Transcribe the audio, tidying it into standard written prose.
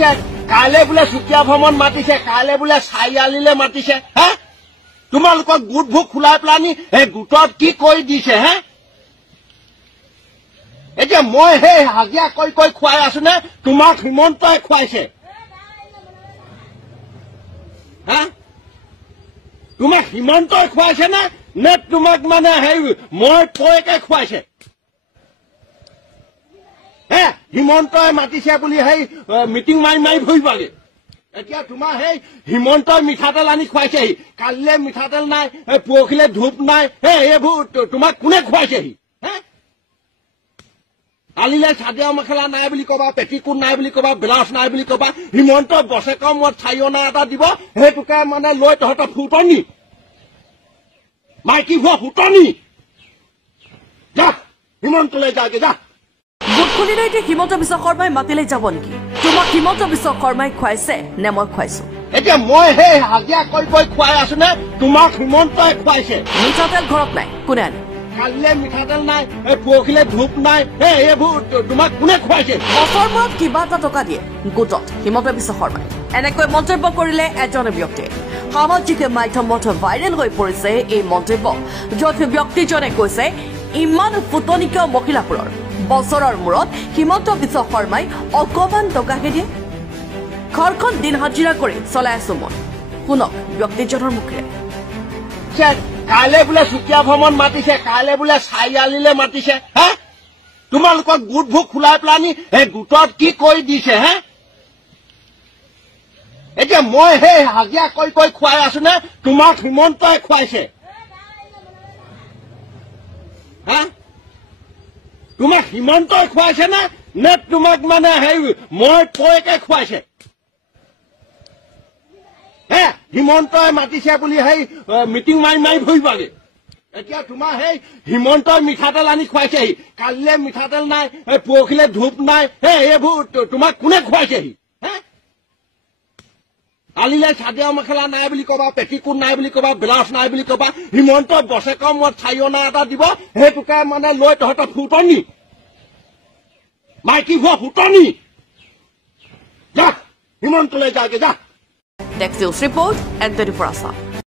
কাইলৈ বোলে চুতীয়া ভ্ৰমণ মাতিছে, কাইলৈ বোলে চাৰিআলিলে মাতিছে। হে তোমালোকক গোট ভোগ খোলাই পেলানি সেই গোটত কি কৰি দিছে? হে এতিয়া মই সেই হাজিৰা কৰি কৰি খুৱাই আছো নে তোমাক হিমন্তই খুৱাইছে? হা তোমাক হিমন্তই খুৱাইছে নে তোমাক মানে সেই মই কৈকে খুৱাইছে? হে হিমন্তই মাতিছে বুলি সেই মিটিং মাৰি মাৰি ফুৰিবাগে। এতিয়া তোমাৰ সেই হিমন্তই মিঠাতেল আনি খুৱাইছেহি, কালিলে মিঠাতেল নাই, পৰহিলে ধূপ নাই। এইবোৰ তোমাক কোনে খুৱাইছেহি? হে কালিলে চাদৰ মেখেলা নাই বুলি কবা, পেটিকোট নাই বুলি কবা, ব্লাউজ নাই বুলি কবা। হিমন্তই বছেকৰ মূৰত 4 অনা এটা দিব, সেইটোকে মানে লৈ তহঁতৰ ফুটনি মাইকী হোৱা ফুটনি। যা হিমন্তলৈ যাগে যা। গোট খুলিলে এতিয়া হিমন্ত বিশ্ব শৰ্মাই মাতিলে যাব নেকি? তোমাক হিমন্ত বিশ্ব শৰ্মাই খুৱাইছে নে মই খুৱাইছো? এতিয়া মই সেই হাজিৰা কৰি কৰি খুৱাই আছো নে তোমাক হিমন্তই খুৱাইছে? মিঠাতেল ঘৰত নাই, কোনে আনে? কালিলে মিঠাতেল নাই, পৰহিলে ধূপ নাই। এইবোৰ তোমাক কোনে খুৱাইছে? বছৰ মূৰত কিবা এটা টকা দিয়ে গোটত হিমন্ত বিশ্ব শৰ্মাই। এনেকৈ মন্তব্য কৰিলে এজন ব্যক্তিয়ে। সামাজিক মাধ্যমত ভাইৰেল হৈ পৰিছে এই মন্তব্য, য'ত ব্যক্তিজনে কৈছে ইমান ফুটনিকা মহিলাবোৰৰ বছৰৰ মূৰত হিমন্ত বিশ্ব শৰ্মাই অকমান টকাহে দিয়ে। ঘৰখন দিন হাজিৰা কৰি চলাই আছো মই। শুনক ব্যক্তিজনৰ মুখেৰে। কাইলৈ বোলে চুতীয়া ভ্ৰমণ মাতিছে, কাইলৈ বোলে চাৰিআলিলে মাতিছে। হে তোমালোকক গোট ভোগ খোলাই পেলানি সেই গোটত কি কৰি দিছে? হে এতিয়া মই সেই হাজিৰা কৰি কৰি খুৱাই আছো নে তোমাক হিমন্তই খুৱাইছে? হা তোমাক হিমন্তই খুৱাইছে নে তোমাক মানে সেই মই কৈকে খুৱাইছে? হে হিমন্তই মাতিছে বুলি সেই মিটিং মাৰি মাৰি ফুৰিবাগে। এতিয়া তোমাৰ সেই হিমন্তই মিঠাতেল আনি খুৱাইছেহি, কালিলে মিঠাতেল নাই, পৰহিলে ধূপ নাই। এইবোৰ তোমাক কোনে খুৱাইছেহি? হে কালিলে চাদৰ মেখেলা নাই বুলি কবা, পেটিকোট নাই বুলি কবা, ব্লাউজ নাই বুলি কবা। হিমন্তই বছেকৰ মূৰত 4 অনা এটা দিব, সেইটোকে মানে লৈ তহঁতৰ ফুটনি মাইকী হোৱা ফুটনি। যা হিমন্তলৈ যাগে যা। Next news report, Anthony Prasa.